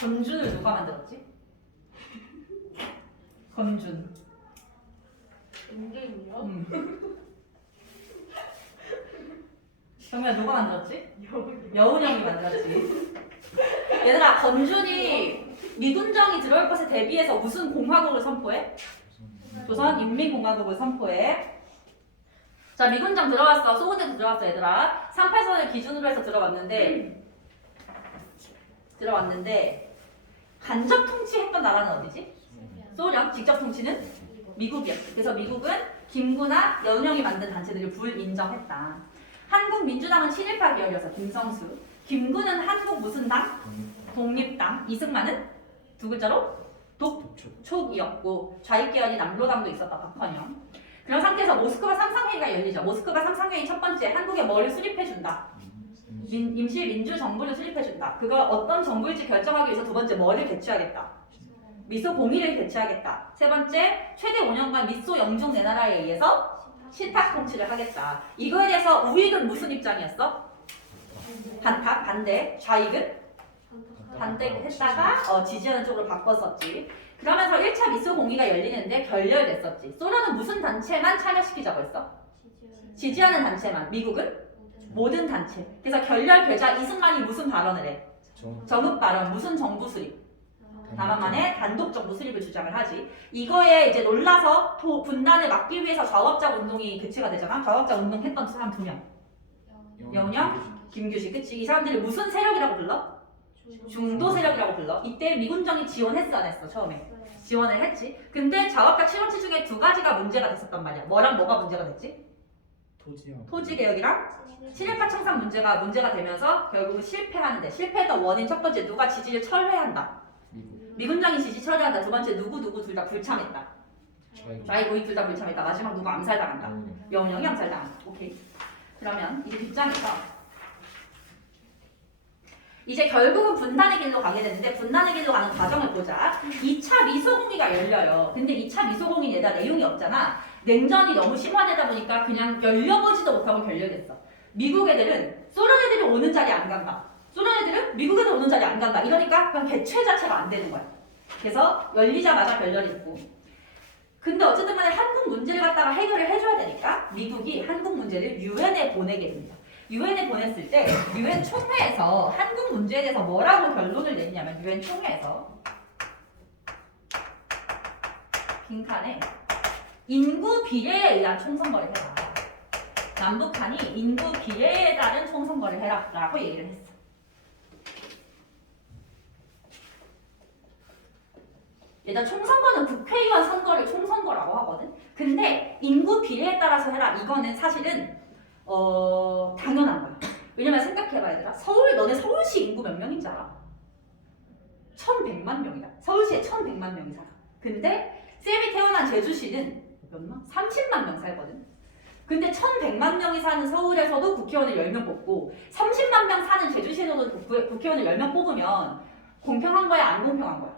건준을 누가 만들었지? 건준. 음. 정말 누가 만들었지? 여우요. 여운 형이 만들었지. 얘들아, 건준이 미군정이 들어올 것에 대비해서 무슨 공화국을 선포해? 조선 인민공화국을 선포해. 자, 미군정 들어왔어. 소원에도 들어왔어, 얘들아. 38선을 기준으로 해서 들어왔는데, 들어왔는데, 간접 통치했던 나라는 어디지? 소련. 직접 통치는 미국이야. 그래서 미국은 김구나 연영이 만든 단체들을 불인정했다. 한국 민주당은 친일파 계열이어서 김성수. 김구는 한국 무슨 당? 독립당. 이승만은 두 글자로 독촉이었고 좌익 계열이 남로당도 있었다. 박헌영. 그런 상태에서 모스크바 삼상회의가 열리죠. 모스크바 삼상회의 첫 번째 한국에 뭐를 수립해준다. 민- 임시 민주 정부를 수립해준다. 그거 어떤 정부일지 결정하기 위해서 두 번째 뭐를 개최하겠다. 미소 공의를 개최하겠다. 세 번째 최대 5년간 미소 영중 내 나라에 의해서 신탁 통치를 하겠다. 이거에 대해서 우익은 무슨 입장이었어? 반탁 반대. 좌익은 반대했다가 어, 지지하는 쪽으로 바꿨었지. 그러면서 1차 미소 공의가 열리는데 결렬됐었지. 소련은 무슨 단체만 참여시키자고 했어? 지지하는 단체만. 미국은 모든 단체. 그래서 결렬 계좌 이승만이 무슨 발언을 해? 정읍 발언. 무슨 정부 수립? 남한만의 단독 정부 수립을 주장을 하지. 이거에 이제 놀라서 도- 분단을 막기 위해서 좌업자 운동이 개최가 되잖아. 좌업자 운동 했던 사람 두 명. 영영? 김규식. 그치? 이 사람들이 무슨 세력이라고 불러? 중도 세력이라고 불러. 이때 미군정이 지원했어 안 했어 처음에? 지원을 했지. 근데 좌업자 실험치 중에 두 가지가 문제가 됐었단 말이야. 뭐랑 뭐가 문제가 됐지? 토지요. 토지 개혁이랑 친일파 청산 문제가 문제가 되면서 결국은 실패하는데 실패했던 원인 첫 번째 누가 지지를 철회한다. 미국. 미군정이 지지 철회한다. 두 번째 누구 누구 둘 다 불참했다. 좌익 우익 둘다 불참했다. 마지막 누구 암살당한다. 영영. 영영이 암살당한다. 오케이. 그러면 이제 뒷장에서 이제 결국은 분단의 길로 가게 되는데 분단의 길로 가는 과정을 보자. 2차 미소공의가 열려요. 근데 2차 미소공의에다 내용이 없잖아. 냉전이 너무 심화되다 보니까 그냥 열려보지도 못하고 결렬됐어. 미국 애들은 소련 애들이 오는 자리에 안 간다. 소련 애들은 미국 애들 오는 자리에 안 간다. 이러니까 그냥 개최 자체가 안 되는 거야. 그래서 열리자마자 결렬이 됐고. 근데 어쨌든 간에 한국 문제를 갖다가 해결을 해줘야 되니까 미국이 한국 문제를 유엔에 보내게 됩니다. 유엔에 보냈을 때 유엔 총회에서 한국 문제에 대해서 뭐라고 결론을 냈냐면 유엔 총회에서 빈칸에 인구 비례에 의한 총선거를 해라. 남북한이 인구 비례에 따른 총선거를 해라 라고 얘기를 했어. 일단 총선거는 국회의원 선거를 총선거라고 하거든. 근데 인구 비례에 따라서 해라. 이거는 사실은 어 당연한 거야. 왜냐면 생각해봐 얘들아. 서울 너네 서울시 인구 몇 명인지 알아? 1,100만 명이다. 서울시에 1,100만 명이 살아. 근데 쌤이 태어난 제주시는 몇 명? 30만 명 살거든. 근데 1,100만 명이 사는 서울에서도 국회의원을 10명 뽑고 30만 명 사는 제주시에서도 국회- 국회의원을 10명 뽑으면 공평한 거야, 안 공평한 거야?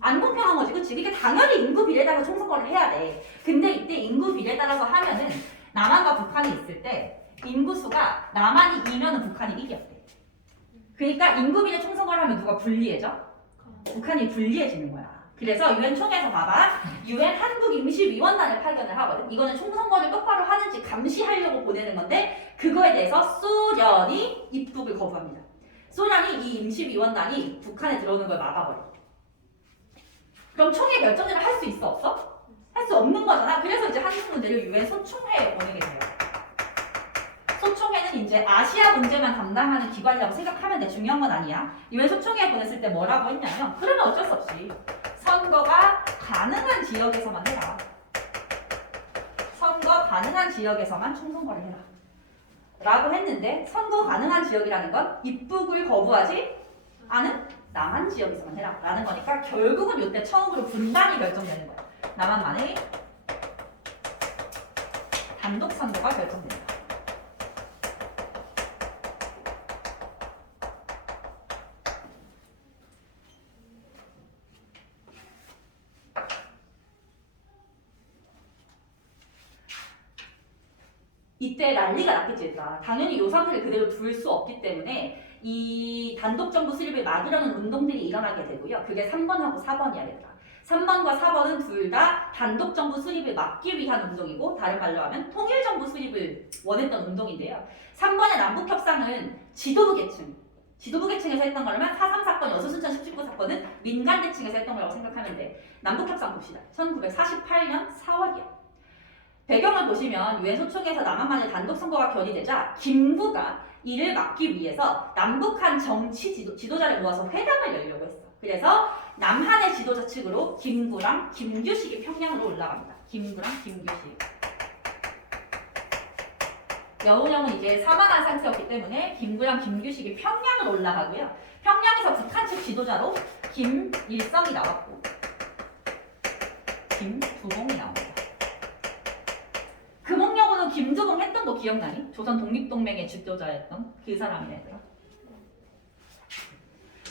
안 공평한 거지, 그치? 그러니까 당연히 인구 비례에 따라서 총선거를 해야 돼. 근데 이때 인구 비례에 따라서 하면은 남한과 북한이 있을 때 인구수가 남한이 2면은 북한이 이겼대. 그러니까 인구 비례 총선거를 하면 누가 불리해져? 북한이 불리해지는 거야. 그래서 유엔 총회에서 봐봐. 유엔 한국 임시위원단을 파견을 하거든. 이거는 총선거를 똑바로 하는지 감시하려고 보내는 건데 그거에 대해서 소련이 입국을 거부합니다. 소련이 이 임시위원단이 북한에 들어오는 걸 막아버려. 그럼 총회 결정대로 할수 있어 없어? 할 수 없는 거잖아. 그래서 이제 한국 문제를 유엔 소총회에 보내게 돼요. 소총회는 이제 아시아 문제만 담당하는 기관이라고 생각하면 돼. 중요한 건 아니야. 유엔 소총회에 보냈을 때 뭐라고 했냐면 그러면 어쩔 수 없이 선거가 가능한 지역에서만 해라. 선거 가능한 지역에서만 총선거를 해라. 라고 했는데 선거 가능한 지역이라는 건 입국을 거부하지 않은 남한 지역에서만 해라. 라는 거니까 결국은 이때 처음으로 분단이 결정되는 거야. 남한만의 단독 선거가 결정된다. 이때 난리가 났겠지 얘들아. 당연히 요 상태를 그대로 둘 수 없기 때문에 이 단독 정부 수립을 막으려는 운동들이 일어나게 되고요. 그게 3번하고 4번이야 얘들아. 3번과 4번은 둘 다 단독 정부 수립을 막기 위한 운동이고 다른 말로 하면 통일 정부 수립을 원했던 운동인데요. 3번의 남북 협상은 지도부 계층 지도부 계층에서 했던 거라면 4.3 사건, 여수순천 19 사건은 민간 계층에서 했던 거라고 생각하면 돼. 남북 협상 봅시다. 1948년 4월이야. 배경을 보시면 유엔 소총에서 남한만의 단독 선거가 결의되자 김부가 이를 막기 위해서 남북한 정치 지도, 지도 자를 모아서 회담을 열려고 했어. 그래서 남한의 지도자 측으로 김구랑 김규식이 평양으로 올라갑니다. 김구랑 김규식. 여운형은 이제 사망한 상태였기 때문에 김구랑 김규식이 평양을 올라가고요. 평양에서 북한 측 지도자로 김일성이 나왔고 김두봉이. 금옥여고 는 김두봉 했던 거 기억나니? 조선 독립동맹의 주도자였던 그 사람이네 얘들아.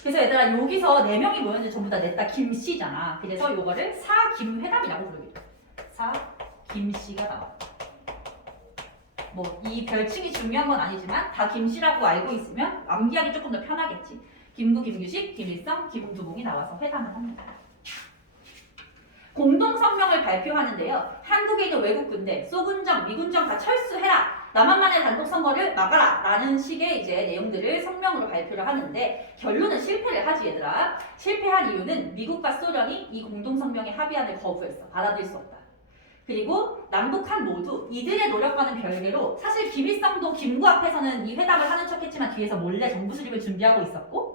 그래서 얘들아 여기서 네 명이 모였는데 전부 다 냈다 김씨잖아. 그래서 요거를 사김회담이라고 부르기도 해. 사김씨가 나와. 뭐 이 별칭이 중요한 건 아니지만 다 김씨라고 알고 있으면 암기하기 조금 더 편하겠지. 김구, 김규식, 김일성, 김두봉이 나와서 회담을 합니다. 공동 성명을 발표하는데요. 한국에 있는 외국 군대, 소군정, 미군정 다 철수해라. 남한만의 단독 선거를 막아라. 라는 식의 이제 내용들을 성명으로 발표를 하는데 결론은 실패를 하지 얘들아. 실패한 이유는 미국과 소련이 이 공동 성명의 합의안을 거부했어. 받아들일 수 없다. 그리고 남북한 모두 이들의 노력과는 별개로 사실 김일성도 김구 앞에서는 이 회담을 하는 척했지만 뒤에서 몰래 정부 수립을 준비하고 있었고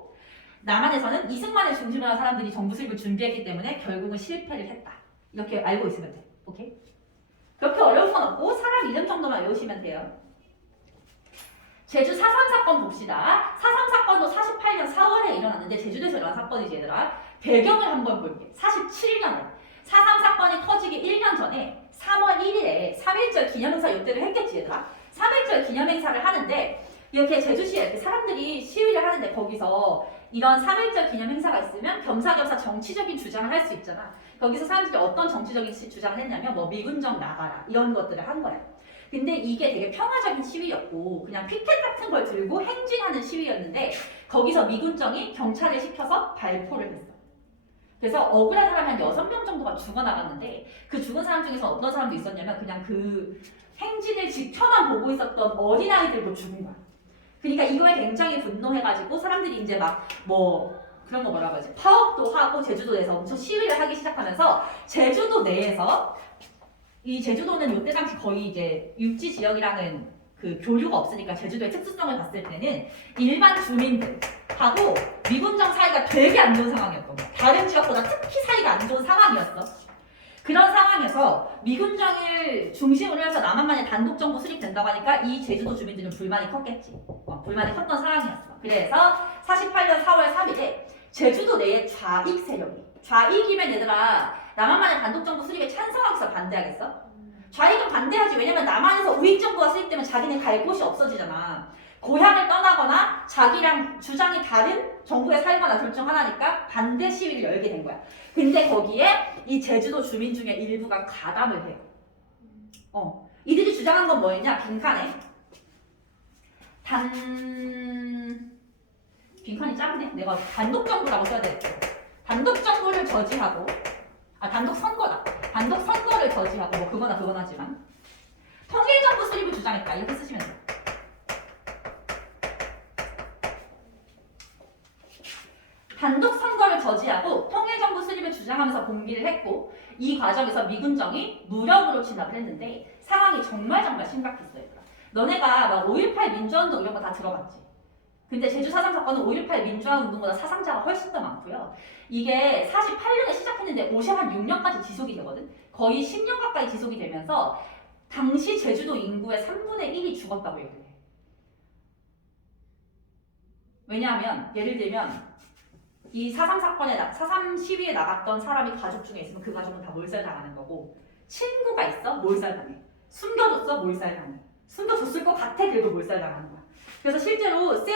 남한에서는 이승만을 중심으로 한 사람들이 정부 수립을 준비했기 때문에 결국은 실패를 했다. 이렇게 알고 있으면 돼. 오케이? 그렇게 어려운 건 없고 사람 이름 정도만 외우시면 돼요. 제주 4.3 사건 봅시다. 4.3 사건도 48년 4월에 일어났는데 제주도에서 일어난 사건이지 얘들아. 배경을 한번 볼게. 47년에 4.3 사건이 터지기 1년 전에 3월 1일에 3.1절 기념행사 요때를 했겠지 얘들아. 3.1절 기념행사를 하는데 이렇게 제주시에 이렇게 사람들이 시위를 하는데 거기서 이런 3.1절 기념 행사가 있으면 겸사겸사 정치적인 주장을 할 수 있잖아. 거기서 사람들이 어떤 정치적인 시- 주장을 했냐면 뭐 미군정 나가라 이런 것들을 한 거야. 근데 이게 되게 평화적인 시위였고 그냥 피켓 같은 걸 들고 행진하는 시위였는데 거기서 미군정이 경찰을 시켜서 발포를 했어. 그래서 억울한 사람이 한 6명 정도가 죽어나갔는데 그 죽은 사람 중에서 어떤 사람도 있었냐면 그냥 그 행진을 지켜만 보고 있었던 어린아이들도 죽은 거야. 그러니까 이거에 굉장히 분노해가지고 사람들이 이제 막 뭐 그런 거 뭐라고 하지? 파업도 하고 제주도 에서 엄청 시위를 하기 시작하면서 제주도 내에서 이 제주도는 이때 당시 거의 이제 육지 지역이라는 그 교류가 없으니까 제주도의 특수성을 봤을 때는 일반 주민들하고 미군정 사이가 되게 안 좋은 상황이었던 거야. 다른 지역보다 특히 사이가 안 좋은 상황이었어. 그런 상황에서 미군정을 중심으로 해서 남한만의 단독 정부 수립된다고 하니까 이 제주도 주민들은 불만이 컸겠지. 어, 불만이 컸던 상황이었어. 그래서 48년 4월 3일에 제주도 내에 좌익 세력이 좌익이면 얘들아 남한만의 단독 정부 수립에 찬성하겠어 반대하겠어? 좌익은 반대하지 왜냐면 남한에서 우익 정부가 수립되면 자기는 갈 곳이 없어지잖아. 고향을 떠나거나 자기랑 주장이 다른 정부에 살거나 둘 중 하나니까 반대 시위를 열게 된 거야. 근데 거기에 이 제주도 주민 중에 일부가 가담을 해요. 어. 이들이 주장한 건 뭐였냐? 빈칸에 단 빈칸이 작네. 내가 단독 정부라고 써야 돼. 단독 정부를 저지하고 아 단독 선거다. 단독 선거를 저지하고 뭐 그거나 그거나지만 통일 정부 수립을 주장했다. 이렇게 쓰시면 돼요. 단독 선거를 저지하고 통일정부 수립을 주장하면서 공비를 했고 이 과정에서 미군정이 무력으로 진압을 했는데 상황이 정말 정말 심각했어요. 너네가 막 5.18 민주화운동 이런 거 다 들어봤지? 근데 제주 사상 사건은 5.18 민주화 운동보다 사상자가 훨씬 더 많고요. 이게 48년에 시작했는데 50, 한 6년까지 지속이 되거든. 거의 10년 가까이 지속이 되면서 당시 제주도 인구의 3분의 1이 죽었다고 얘기해. 왜냐하면 예를 들면 이 사삼 사건에 나, 사삼 시위에 나갔던 사람이 가족 중에 있으면 그 가족은 다 몰살 당하는 거고 친구가 있어? 몰살 당해. 숨겨줬어? 몰살 당해. 숨겨줬을 것 같아? 그래도 몰살 당하는 거야. 그래서 실제로 쌤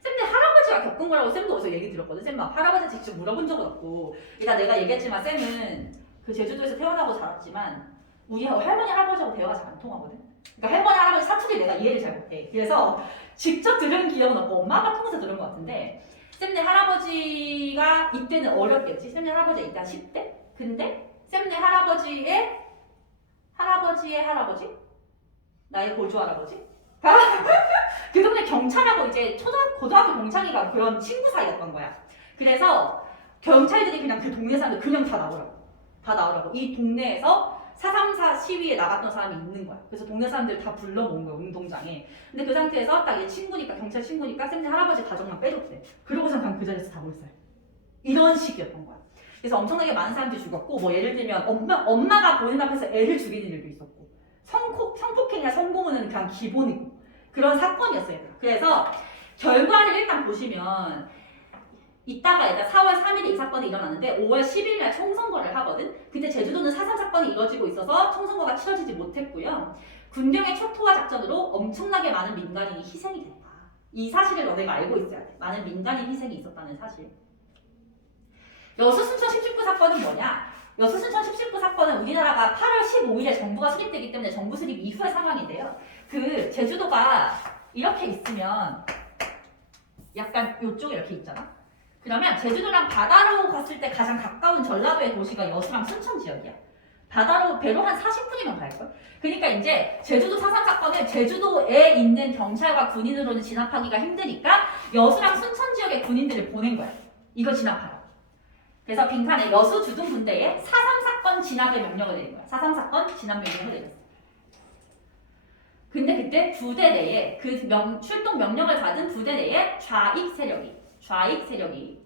쌤들 할아버지가 겪은 거라고 쌤도 어디서 얘기 들었거든. 쌤 막 할아버지한테 직접 물어본 적은 없고. 일단 내가 얘기했지만 쌤은 그 제주도에서 태어나고 자랐지만 우리 할머니 할아버지하고 대화가 잘 안 통하거든. 그러니까 할머니 할아버지 사투리 내가 이해를 잘 못해. 그래서 직접 들은 기억은 없고 엄마가 통해서 들은 것 같은데 쌤네 할아버지가 이때는 어렸겠지. 쌤네 할아버지가 이때 한 10대? 근데 쌤네 할아버지의 할아버지의 할아버지? 나의 고조 할아버지? 그 동네 경찰하고 이제 초등 고등학교 동창이가 그런 친구 사이였던 거야. 그래서 경찰들이 그냥 그 동네 사람들 그냥 다 나오라고. 다 나오라고. 이 동네에서 434 시위에 나갔던 사람이 있는 거야. 그래서 동네 사람들 다 불러 모은 거야, 운동장에. 근데 그 상태에서 딱 얘 친구니까, 경찰 친구니까 쌤네 할아버지 가족만 빼줬대. 그러고선 그냥 그 자리에서 다 몰살. 이런 식이었던 거야. 그래서 엄청나게 많은 사람들이 죽었고, 뭐 예를 들면 엄마, 엄마가 보는 앞에서 애를 죽이는 일도 있었고, 성폭, 성폭행이나 성고문은 그냥 기본이고, 그런 사건이었어요. 그래서 결과를 일단 보시면, 이따가 얘가 4월 3일에 이 사건이 일어났는데 5월 10일 날 총선거를 하거든. 그때 제주도는 사상 사건이 이뤄지고 있어서 총선거가 치러지지 못했고요. 군경의 초토화 작전으로 엄청나게 많은 민간인이 희생이 됐다. 이 사실을 너네가 알고 있어야 돼. 많은 민간인 희생이 있었다는 사실. 여수 순천 1019 사건은 뭐냐? 여수 순천 1019 사건은 우리나라가 8월 15일에 정부가 수립되기 때문에 정부 수립 이후의 상황인데요. 그 제주도가 이렇게 있으면 약간 이쪽에 이렇게 있잖아. 그러면 제주도랑 바다로 갔을 때 가장 가까운 전라도의 도시가 여수랑 순천 지역이야. 바다로 배로 한 40분이면 갈걸? 그러니까 이제 제주도 사상 사건을 제주도에 있는 경찰과 군인으로는 진압하기가 힘드니까 여수랑 순천 지역의 군인들을 보낸 거야. 이거 진압하라. 그래서 빈칸에 여수 주둔 군대에 사상 사건 진압의 명령을 내린 거야. 사상 사건 진압 명령을 내렸어. 근데 그때 부대 내에 그 명, 출동 명령을 받은 부대 내에 좌익 세력이 좌익 세력이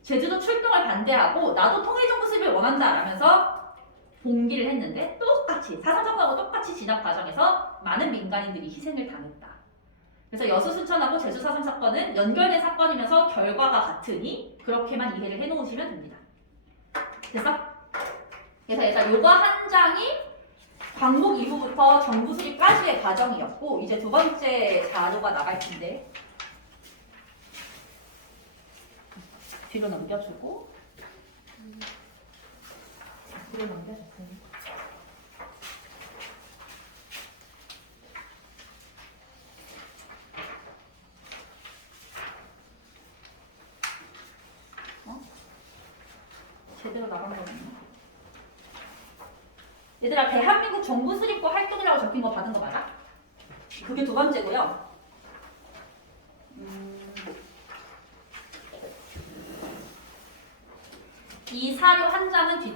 제주도 출동을 반대하고 나도 통일정부 수립을 원한다 라면서 봉기를 했는데 똑같이 사상정부하고 똑같이 진압 과정에서 많은 민간인들이 희생을 당했다. 그래서 여수 순천하고 제주 사상 사건은 연결된 사건이면서 결과가 같으니 그렇게만 이해를 해놓으시면 됩니다. 됐어? 그래서 얘가 요거 한 장이 광복 이후부터 정부 수립까지의 과정이었고 이제 두 번째 자료가 나갈 텐데 뒤로 넘겨주고 뒤로 넘겨줬으니 어? 제대로 나간 거 없나? 얘들아 대한민국 정부 수립과 활동이라고 적힌 거 받은 거 맞아? 그게 두 번째고요.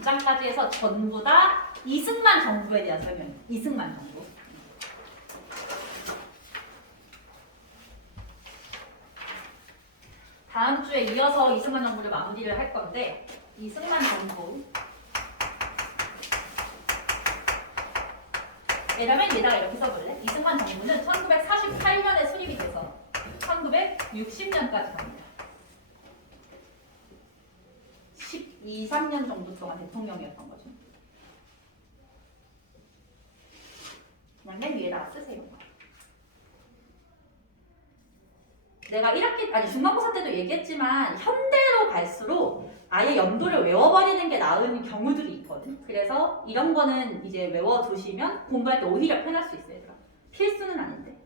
6장까지 해서 전부 다 이승만 정부에 대한 설명. 이승만 정부. 다음 주에 이어서 이승만 정부를 마무리를 할 건데 이승만 정부. 네, 왜냐면 얘다가 이렇게 써볼래? 이승만 정부는 1948년에 수립이 돼서 1960년까지 갑니다. 12, 3년 정도 동안 대통령이었던 거죠. 그냥 맨 위에다가 쓰세요. 내가 1학기, 아니 중간고사 때도 얘기했지만 현대로 갈수록 아예 연도를 외워버리는 게 나은 경우들이 있거든. 그래서 이런 거는 이제 외워두시면 공부할 때 오히려 편할 수 있어요. 필수는 아닌데.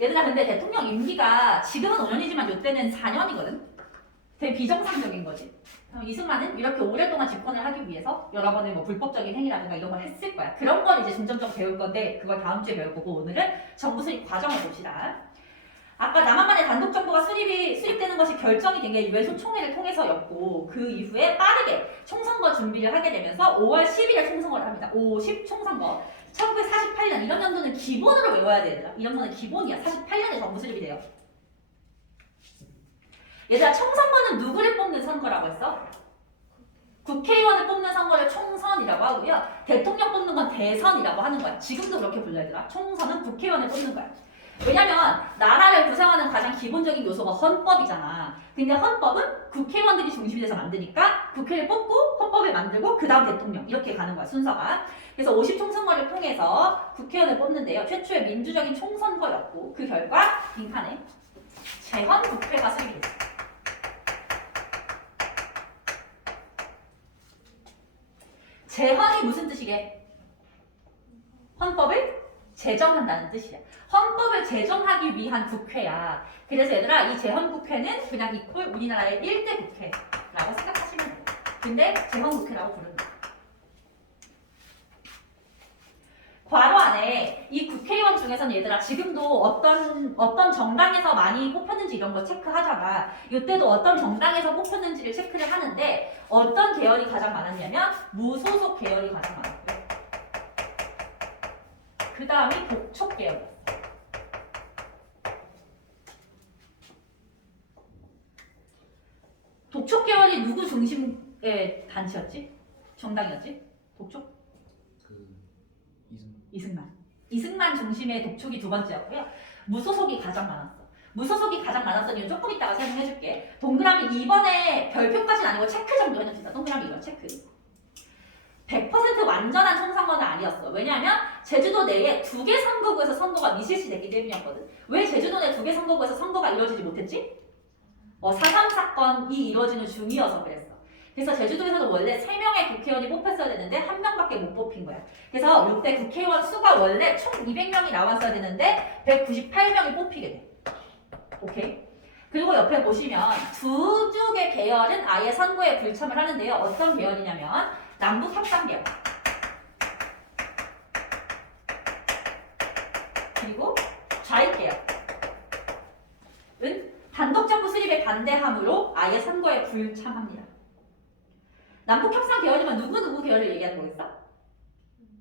얘들아 근데 대통령 임기가 지금은 5년이지만 이때는 4년이거든. 되게 비정상적인 거지. 이승만은 이렇게 오랫동안 집권을 하기 위해서 여러 번의 뭐 불법적인 행위라든가 이런 걸 했을 거야. 그런 걸 이제 점점점 배울 건데 그걸 다음 주에 배울 거고 오늘은 정부 수립 과정을 봅시다. 아까 남한만의 단독 정부가 수립이 수립되는 것이 결정이 된게 유엔 소총회를 통해서였고 그 이후에 빠르게 총선거 준비를 하게 되면서 5월 10일에 총선거를 합니다. 50 총선거. 1948년 이런 연도는 기본으로 외워야 되더라. 이런 거는 기본이야. 48년에 정부 수립이 돼요. 얘들아 총선거는 누구를 뽑는 선거라고 했어? 국회의원을 뽑는 선거를 총선이라고 하고요. 대통령 뽑는 건 대선이라고 하는 거야. 지금도 그렇게 불러더라. 총선은 국회의원을 뽑는 거야. 왜냐면 나라를 구성하는 가장 기본적인 요소가 헌법이잖아. 근데 헌법은 국회의원들이 중심이 돼서 만드니까 국회를 뽑고 헌법을 만들고 그 다음 대통령 이렇게 가는 거야 순서가. 그래서 50총선거를 통해서 국회의원을 뽑는데요. 최초의 민주적인 총선거였고 그 결과 빈칸에 재헌 국회가 수립이 됐어 요. 재헌이 무슨 뜻이게? 헌법을 제정한다는 뜻이야. 헌 헌법을 제정하기 위한 국회야. 그래서 얘들아 이 재헌국회는 그냥 이퀄 우리나라의 1대 국회라고 생각하시면 돼요. 근데 재헌국회라고 부른다. 괄호 안에 이 국회의원 중에서는 얘들아 지금도 어떤 어떤 정당에서 많이 뽑혔는지 이런 거 체크하잖아. 이때도 어떤 정당에서 뽑혔는지를 체크를 하는데 어떤 계열이 가장 많았냐면 무소속 계열이 가장 많았고요. 그 다음이 독촉 계열. 독촉 계열이 누구 중심의 단체였지? 정당이었지? 독촉? 그 이승 이승만. 이승만 중심의 독촉이 두 번째였고요. 무소속이 가장 많았어. 무소속이 가장 이유 조금 이따가 설명해줄게. 동그라미 2번에 별표까지는 아니고 체크 정도 해줍시다. 동그라미 2번 체크. 100% 완전한 총선거는 아니었어. 왜냐하면 제주도 내에 두 개 선거구에서 선거가 미실시됐기 때문이었거든. 왜 제주도 내 두 개 선거구에서 선거가 이루어지지 못했지? 어, 4.3 사건이 이루어지는 중이어서 그랬어. 그래서 제주도에서는 원래 3명의 국회의원이 뽑혔어야 되는데 한 명밖에 못 뽑힌 거야. 그래서 이때 국회의원 수가 원래 총 200명이 나왔어야 되는데 198명이 뽑히게 돼. 오케이? 그리고 옆에 보시면 두 쪽의 계열은 아예 선거에 불참을 하는데요. 어떤 계열이냐면 남북 협상 계열. 그리고 좌익 계열. 은 단독 정부 수립에 반대함으로 아예 선거에 불참합니다. 남북 협상 계열이면 누구 누구 계열을 얘기하는 거겠어?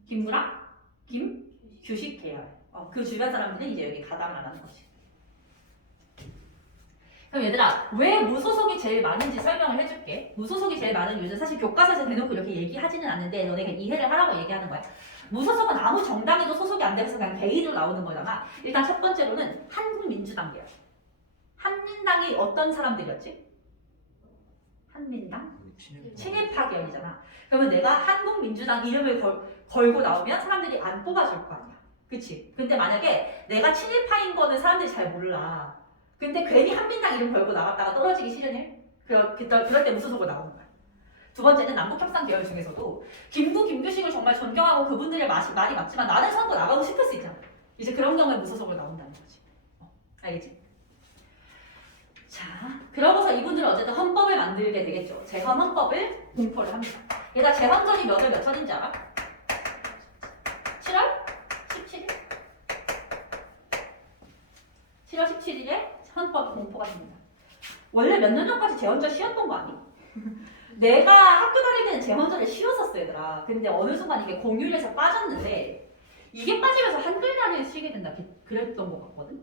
김구랑 김 규식 계열. 어, 그 주변 사람들은 이제 여기 가담을 안 하는 거지. 그럼 얘들아 왜 무소속이 제일 많은지 설명을 해줄게. 무소속이 제일 많은 이유는 사실 교과서에서 대놓고 이렇게 얘기하지는 않는데 너네가 이해를 하라고 얘기하는 거야. 무소속은 아무 정당에도 소속이 안 돼서 그냥 개인으로 나오는 거잖아. 일단 첫 번째로는 한국민주당 계열. 한민당이 어떤 사람들이었지? 한민당? 그 친일 친일파 계열이잖아. 그러면 내가 한국민주당 이름을 걸, 걸고 나오면 사람들이 안 뽑아줄 거 아니야. 그치? 근데 만약에 내가 친일파인 거는 사람들이 잘 몰라. 근데 괜히 한민당 이름 걸고 나갔다가 떨어지기 싫으네? 그럴, 그때, 그럴 때 무소속으로 나오는 거야. 두 번째는 남북협상 계열 중에서도 김구, 김규식을 정말 존경하고 그분들의 말이 맞지만 나는 선거 나가고 싶을 수 있잖아. 이제 그런 경우에 무소속으로 나온다는 거지. 어, 알겠지? 자, 그러고서 이분들은 어쨌든 헌법을 만들게 되겠죠. 재헌 헌법을 공포를 합니다. 얘가 재헌전이 몇 월몇 철인지 알아? 7월 17일? 7월 17일에 헌법 공포가 됩니다. 원래 몇 년 전까지 재헌전 쉬었던 거 아니? 내가 학교 다닐 때는 재헌전을 쉬었었어 얘들아. 근데 어느 순간 이게 공휴일에서 빠졌는데 이게 빠지면서 한글날을 쉬게 된다. 그랬던 것 같거든.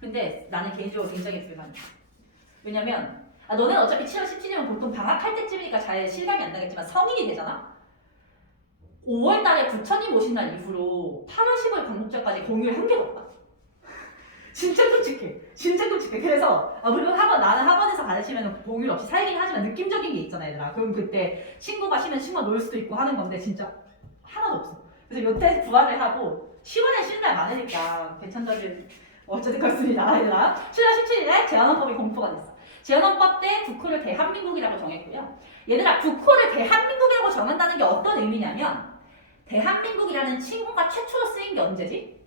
근데 나는 개인적으로 굉장히 불만이야. 왜냐면 아, 너는 어차피 7월 17일이면 보통 방학할 때쯤이니까 잘 실감이 안 나겠지만 성인이 되잖아? 5월 달에 부처님 오신 날 이후로 8월 15일 광복절까지 공휴일 한 개도 없다. 진짜 끔찍해. 진짜 끔찍해. 그래서 아, 물론 학원 나는 학원에서 가르치면 공휴일 없이 살긴 하지만 느낌적인 게 있잖아 얘들아. 그럼 그때 친구가 쉬면 친구가 놀 수도 있고 하는 건데 진짜 하나도 없어. 그래서 요때 부활을 하고 10월에 쉬는 날 많으니까 개천절을 어쨌든 그렇습니다 얘들아. 7월 17일에 제한헌법이 공포가 됐어. 제헌헌법 때 국호를 대한민국이라고 정했고요. 얘들아 국호를 대한민국이라고 정한다는 게 어떤 의미냐면 대한민국이라는 칭호가 최초로 쓰인 게 언제지?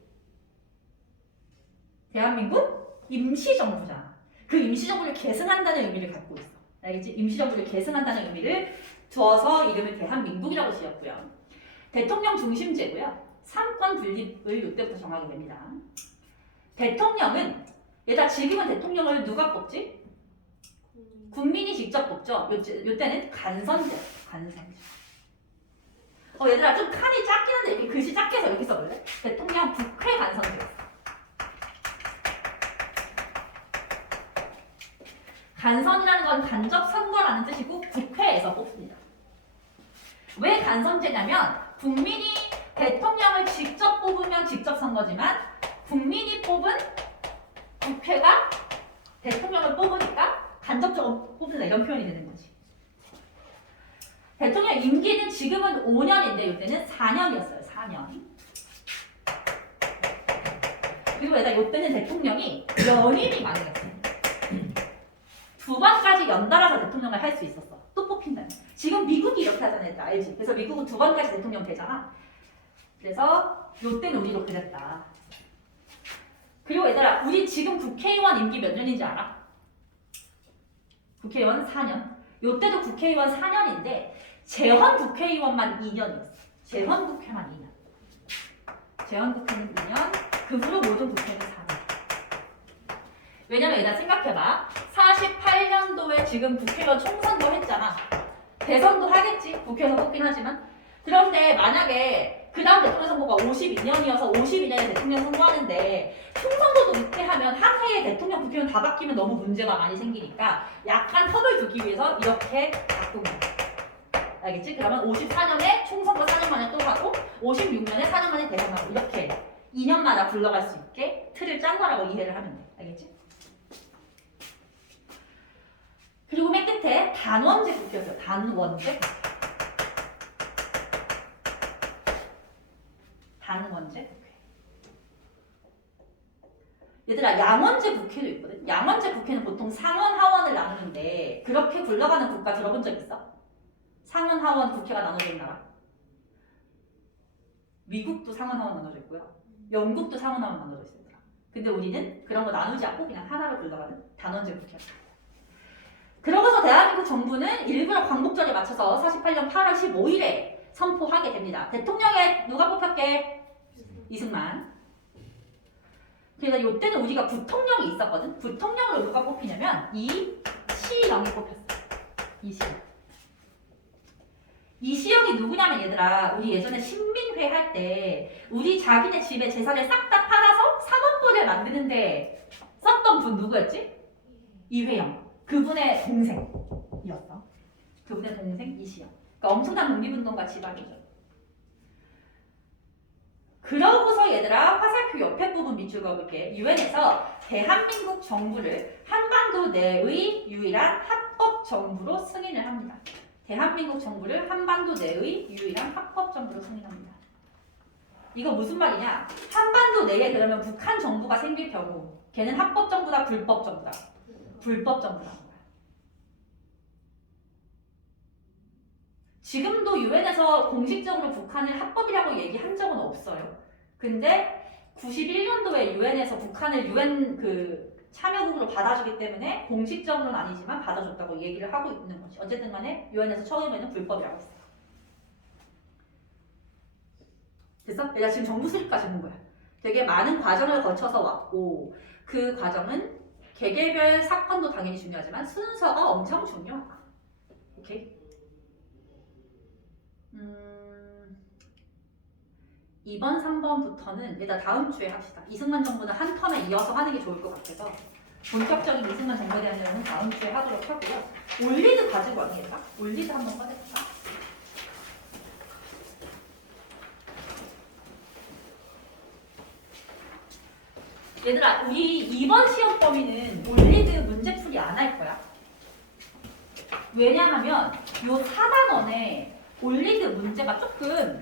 대한민국 임시정부잖아. 그 임시정부를 계승한다는 의미를 갖고 있어. 알겠지? 임시정부를 계승한다는 의미를 두어서 이름을 대한민국이라고 지었고요. 대통령 중심제고요. 삼권 분립을 이때부터 정하게 됩니다. 대통령은 얘들아 지금은 대통령을 누가 뽑지? 국민이 직접 뽑죠. 요, 요때는 간선제. 간선제. 어 얘들아 좀 칸이 작긴 한데 이렇게 글씨 작게 해서 이렇게 써볼래? 대통령 국회 간선제. 간선이라는 건 간접 선거라는 뜻이고 국회에서 뽑습니다. 왜 간선제냐면 국민이 대통령을 직접 뽑으면 직접 선거지만 국민이 뽑은 국회가 대통령을 뽑으니까 간접적으로 뽑는다 이런 표현이 되는 거지. 대통령 임기는 지금은 5년인데 이때는 4년이었어요. 4년. 그리고 얘가 이때는 대통령이 연임이 가능했어요. 두 번까지 연달아서 대통령을 할 수 있었어. 또 뽑힌다면. 지금 미국이 이렇게 하잖아, 얘들 알지? 그래서 미국은 두 번까지 대통령 되잖아. 그래서 요때는 우리도 그랬다. 그리고 얘들아, 우리 지금 국회의원 임기 몇 년인지 알아? 국회의원 4년. 요때도 국회의원 4년인데 재헌 국회의원만 2년이었어. 재헌 국회만 2년. 재헌 국회는 2년, 그 후로 모든 국회는 4년. 왜냐면 얘들아 생각해봐. 48년도에 지금 국회의원 총선도 했잖아. 대선도 하겠지. 국회에서 뽑긴 하지만. 그런데 만약에 그 다음 대통령 선거가 52년이어서 52년에 대통령 선거하는데 늦게 하면 한 해에 대통령 국회의원 다 바뀌면 너무 문제가 많이 생기니까 약간 텀을 두기 위해서 이렇게 바꾼 거야. 알겠지? 그러면 54년에 총선거 4년 만에 또 하고 56년에 4년 만에 대선하고 이렇게 2년마다 굴러갈 수 있게 틀을 짠 거라고 이해를 하면 돼. 알겠지? 그리고 맨 끝에 단원제 국회였어요. 단원제 국회. 단원제. 얘들아 양원제 국회도 있거든. 양원제 국회는 보통 상원 하원을 나누는데 그렇게 굴러가는 국가 들어본 적 있어? 상원 하원 국회가 있는 나라. 미국도 상원 하원 나눠져 있고요. 영국도 상원 하원 나눠져 있습니다. 근데 우리는 그런 거 나누지 않고 그냥 하나로 굴러가는 단원제 국회입니다. 그러고서 대한민국 정부는 일부러 광복절에 맞춰서 48년 8월 15일에 선포하게 됩니다. 대통령에 누가 뽑혔게? 이승만. 그래서 이때는 우리가 부통령이 있었거든. 부통령으로 누가 뽑히냐면 이 시영이 뽑혔어. 이 시영. 이 시영이 누구냐면 얘들아 우리 예전에 신민회 할 때 우리 자기네 집에 재산을 싹 다 팔아서 산업부를 만드는데 썼던 분 누구였지? 이회영. 그분의 동생이었어. 그분의 동생 이시영. 그러니까 엄청난 독립운동가 집안이죠. 그러고서 얘들아 화살표 옆에 부분 밑줄 그어볼게. 유엔에서 대한민국 정부를 한반도 내의 유일한 합법 정부로 승인을 합니다. 대한민국 정부를 한반도 내의 유일한 합법 정부로 승인합니다. 이거 무슨 말이냐? 한반도 내에 그러면 북한 정부가 생길 경우 걔는 합법 정부다 불법 정부다. 불법 거야. 지금도 유엔에서 공식적으로 북한을 합법이라고 얘기한 적은 없어요. 근데 91년도에 유엔에서 북한을 유엔 그 참여국으로 받아주기 때문에 공식적으로는 아니지만 받아줬다고 얘기를 하고 있는 거지. 어쨌든 간에 유엔에서 처음에는 불법이라고 했어. 됐어? 내가 지금 정부 수립까지 했는 거야. 되게 많은 과정을 거쳐서 왔고 그 과정은 개개별 사건도 당연히 중요하지만 순서가 엄청 중요하다. 오케이? 음, 2번, 3번부터는 일단 다음 주에 합시다. 이승만 정부는 한 텀에 이어서 하는 게 좋을 것 같아서 본격적인 이승만 정부에 대한 내용은 다음 주에 하도록 하고요. 올리드 가지고 와야겠다. 올리드 한번 꺼내볼까? 얘들아, 우리 이번 시험 범위는 올리드 문제풀이 안 할 거야. 왜냐하면 요 4단원에 올리드 문제가 조금